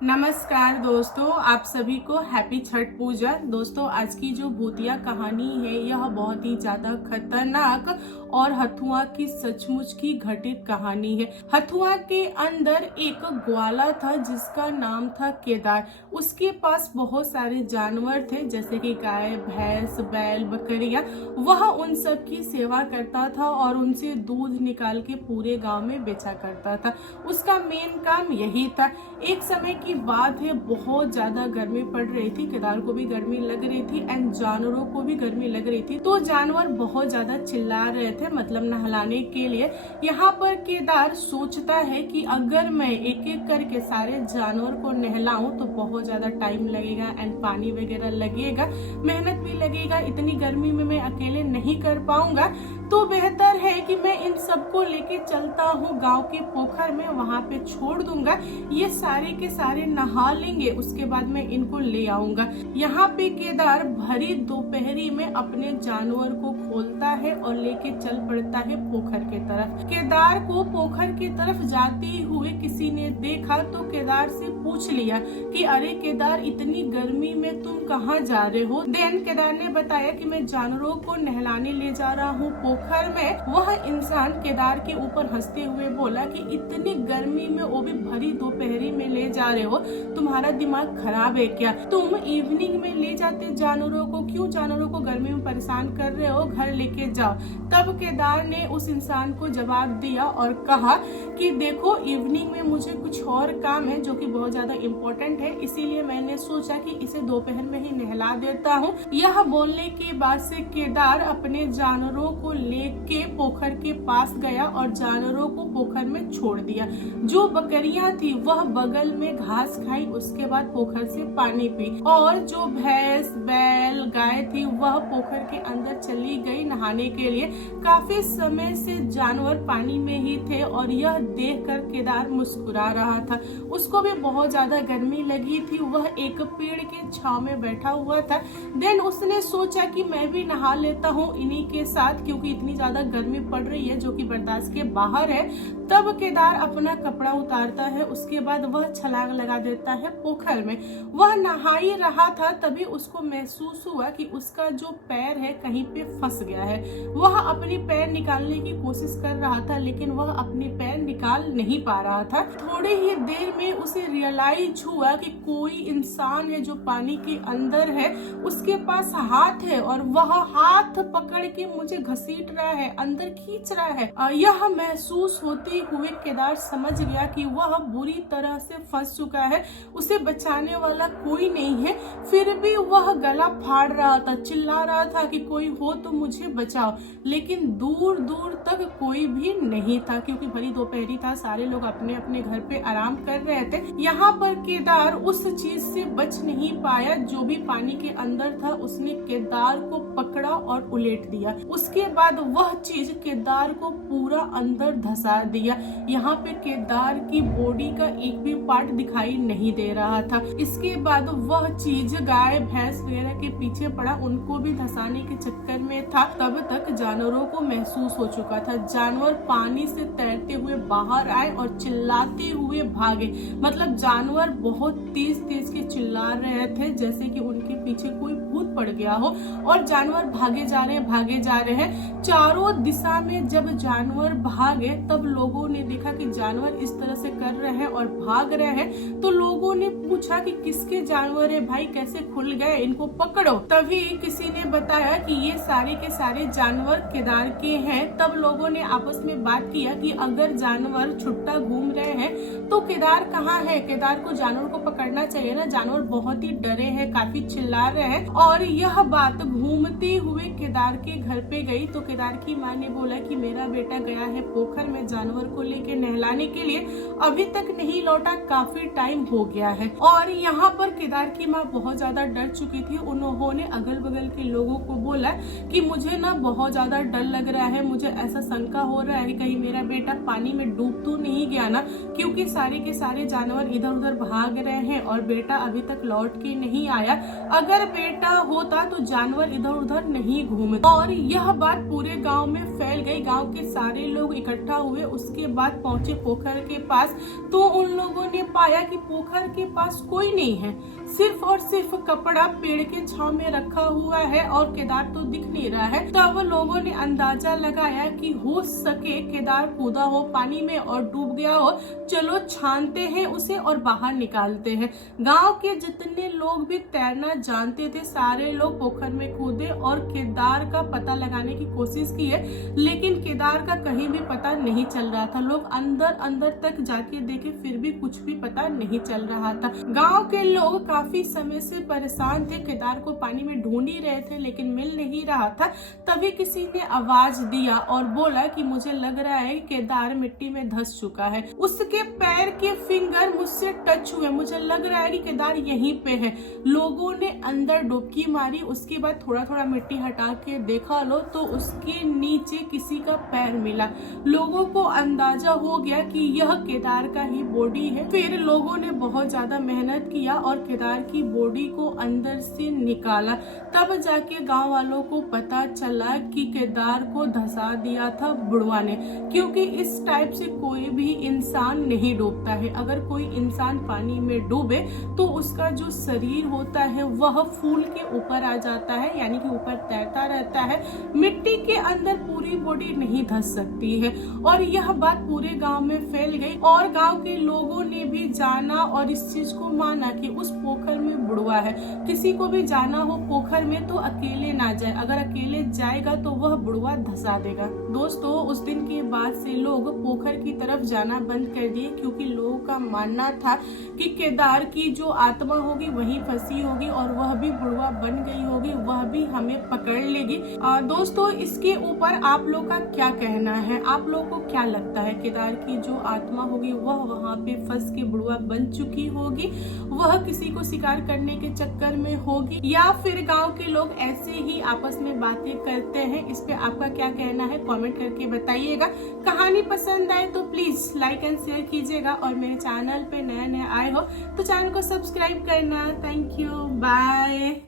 नमस्कार दोस्तों, आप सभी को हैप्पी छठ पूजा। दोस्तों, आज की जो भूतिया कहानी है यह बहुत ही ज्यादा खतरनाक और हथुआ की सचमुच की घटित कहानी है। हथुआ के अंदर एक ग्वाला था जिसका नाम था केदार। उसके पास बहुत सारे जानवर थे जैसे कि गाय, भैंस, बैल, बकरियां। वह उन सब की सेवा करता था और उनसे दूध निकाल के पूरे गांव में बेचा करता था। उसका मेन काम यही था। एक समय की बात है, बहुत ज्यादा गर्मी पड़ रही थी, केदार को भी गर्मी लग रही थी एंड जानवरों को भी गर्मी लग रही थी। तो जानवर बहुत ज्यादा चिल्ला रहे थे, मतलब नहलाने के लिए। यहाँ पर केदार सोचता है कि अगर मैं एक एक करके सारे जानवर को नहलाऊं तो बहुत ज्यादा टाइम लगेगा एंड पानी वगैरह लगेगा, मेहनत भी लगेगा। इतनी गर्मी में मैं अकेले नहीं कर पाऊंगा, तो बेहतर है कि मैं इन सबको लेके चलता हूँ गांव के पोखर में, वहां पे छोड़ दूंगा। ये सारे के सारे नहा लेंगे, उसके बाद मैं इनको ले आऊंगा। यहाँ पे केदार भरी दोपहरी में अपने जानवर को खोलता है और लेके चल पड़ता है पोखर के तरफ। केदार को पोखर की तरफ जाते हुए किसी ने देखा तो केदार से पूछ लिया कि अरे केदार, इतनी गर्मी में तुम कहाँ जा रहे हो? देन केदार ने बताया कि मैं जानवरों को नहलाने ले जा रहा हूँ पोखर में। वह इंसान केदार के ऊपर हंसते हुए बोला कि इतनी गर्मी में, वो भी भरी दोपहरी में ले जा रहे हो, तुम्हारा दिमाग खराब है क्या? तुम इवनिंग में ले जाते जानवरों को, क्यों जानवरों को गर्मी में परेशान कर रहे हो? घर लेके जाओ। तब केदार ने उस इंसान को जवाब दिया और कहा कि देखो, इवनिंग में मुझे कुछ और काम है जो कि बहुत ज्यादा इम्पोर्टेंट है, इसीलिए मैंने सोचा कि इसे दोपहर में ही नहला देता हूँ। यह बोलने के बाद से केदार अपने जानवरों को लेके पोखर के पास गया और जानवरों को पोखर में छोड़ दिया। जो बकरियां थी वह बगल में घास खाई, उसके बाद पोखर से पानी पी, और जो भैंस, बैल, गाय थी वह पोखर के अंदर चली गई नहाने के लिए। काफी समय से जानवर पानी में ही थे और यह देखकर केदार मुस्कुरा रहा था। उसको भी बहुत ज्यादा गर्मी लगी थी। वह एक पेड़ के छांव में बैठा हुआ था। देन उसने सोचा कि मैं भी नहा लेता हूँ इन्हीं के साथ, क्योंकि इतनी ज्यादा गर्मी पड़ रही है जो कि बर्दाश्त के बाहर है। तब केदार अपना कपड़ा उतारता है, उसके बाद वह छलांग लगा देता है पोखर में। वह नहा ही रहा था, तभी उसको महसूस हुआ कि उसका जो पैर है कहीं पे फंस गया है। वह अपनी पैर निकालने की कोशिश कर रहा था, लेकिन वह अपनी पैर निकाल नहीं पा रहा था। थोड़ी ही देर में उसे रियलाइज हुआ कि कोई इंसान है जो पानी के अंदर है, उसके पास हाथ है और वह हाथ पकड़ के मुझे घसीट रहा है, अंदर खींच रहा है। यह महसूस होते हुए केदार समझ गया कि वह बुरी तरह से फंस चुका है, उसे बचाने वाला कोई नहीं है। फिर भी वह गला फाड़ रहा था, चिल्ला रहा था कि कोई हो तो मुझे बचाओ, लेकिन दूर दूर तक कोई भी नहीं था, क्योंकि भरी दोपहरी था, सारे लोग अपने अपने घर पे आराम कर रहे थे। यहाँ पर केदार उस चीज से बच नहीं पाया। जो भी पानी के अंदर था उसने केदार को पकड़ा और उलेट दिया। उसके बाद वह चीज केदार को पूरा अंदर धसा दिया। यहाँ पे केदार की बॉडी का एक भी पार्ट दिखाई नहीं दे रहा था। इसके बाद वह चीज गाय, भैंस वगैरह के पीछे पड़ा, उनको भी धसाने के चक्कर में था। तब तक जानवरों को महसूस हो चुका था। जानवर पानी से तैरते हुए बाहर आए और चिल्लाते हुए भागे। मतलब जानवर बहुत तेज तेज के चिल्ला रहे थे, जैसे कि उनके पीछे कोई भूत पड़ गया हो, और जानवर भागे जा रहे हैं। चारों दिशा में जब जानवर भागे तब लोगों ने देखा कि जानवर इस तरह से कर रहे हैं और भाग रहे हैं। तो लोगों ने पूछा कि किसके जानवर है भाई, कैसे खुल गए, इनको पकड़ो। तभी किसी ने बताया कि ये सारे के सारे जानवर केदार के हैं। तब लोगों ने आपस में बात किया कि अगर जानवर छुट्टा घूम रहे हैं तो केदार कहाँ है? केदार को जानवर को पकड़ना चाहिए ना। जानवर बहुत ही डरे हैं, काफी चिल्ला रहे हैं। और यह बात घूमते हुए केदार के घर पे गई तो केदार की माँ ने बोला कि मेरा बेटा गया है पोखर में जानवर को लेके नहलाने के लिए, अभी तक नहीं लौटा, काफी टाइम हो गया है। और यहाँ पर केदार की माँ बहुत ज्यादा डर चुकी थी। उन्होंने अगल बगल के लोगों को बोला कि मुझे ना बहुत ज्यादा डर लग रहा है, मुझे ऐसा शंका हो रहा है कहीं मेरा बेटा पानी में डूब तो नहीं गया ना, क्योंकि सारे के सारे जानवर इधर उधर भाग रहे हैं और बेटा अभी तक लौट के नहीं आया। अगर बेटा होता तो जानवर इधर उधर नहीं घूमते। और यह बात पूरे गांव में फैल गई। गांव के सारे लोग इकट्ठा हुए, उसके बाद पहुंचे पोखर के पास। तो उन लोगों ने पाया कि पोखर के पास कोई नहीं है, सिर्फ और सिर्फ कपड़ा पेड़ के छांव में रखा हुआ है और केदार तो दिख नहीं रहा है। तब लोगों ने अंदाजा लगाया कि हो सके केदार कूदा हो पानी में और डूब गया हो। चलो छानते हैं उसे और बाहर निकालते हैं। गांव के जितने लोग भी तैरना जानते थे सारे लोग पोखर में कूदे और केदार का पता लगाने की कोशिश की है, लेकिन केदार का कहीं भी पता नहीं चल रहा था। लोग अंदर अंदर तक जाके देखे, फिर भी कुछ भी पता नहीं चल रहा था। गांव के लोग काफी समय से परेशान थे, केदार को पानी में ढूंढ ही रहे थे लेकिन मिल नहीं रहा था। तभी किसी ने आवाज दिया और बोला कि मुझे लग रहा है केदार मिट्टी में धंस चुका है। उसके पैर के फिंगर मुझसे टच हुए, मुझे लग रहा है कि केदार यहीं पे है। लोगों ने अंदर डुबकी मारी, उसके बाद थोड़ा थोड़ा मिट्टी हटा के देखा लो तो उसके नीचे किसी का पैर मिला। लोगों को अंदाजा हो गया कि यह केदार का ही बॉडी है। फिर लोगों ने बहुत ज्यादा मेहनत किया और केदार की बॉडी को अंदर से निकाला। तब जाके गांव वालों को पता चला कि केदार को धंसा दिया था बुढ़वा ने, क्योंकि इस टाइप से कोई भी इंसान नहीं डूबता है। अगर कोई इंसान पानी में डूबे तो उसका जो शरीर होता है वह फूल के ऊपर आ जाता है, यानी कि ऊपर तैरता रहता है। मिट्टी के अंदर पूरी बॉडी नहीं धंस सकती है। और यह बात पूरे गांव में फैल गई और गांव के लोगों ने भी जाना और इस चीज को माना कि उस पोखर में बुढ़वा है। किसी को भी जाना हो पोखर में तो अकेले ना जाए, अगर अकेले जाएगा तो वह बुढ़वा धंसा देगा। दोस्तों, उस दिन के बाद से लोग पोखर की तरफ जाना बंद कर दिए, क्योंकि लोगों का मानना था कि केदार की जो आत्मा होगी वहीं फंसी होगी और वह भी बुढ़वा बन गई होगी, वह भी हमें पकड़ लेगी। दोस्तों, इसके ऊपर आप लोग का क्या कहना है? आप लोग को क्या लगता है केदार की जो आत्मा होगी वह वहां पे फंस के बुढ़वा बन चुकी होगी, वह किसी को शिकार करने के चक्कर में होगी, या फिर गांव के लोग ऐसे ही आपस में बातें करते हैं? इस पे आपका क्या कहना है कमेंट करके बताइएगा। कहानी पसंद आए तो प्लीज लाइक एंड शेयर कीजिएगा और मेरे चैनल पे नए आए हो तो चैनल को सब्सक्राइब करना। Thank you, bye.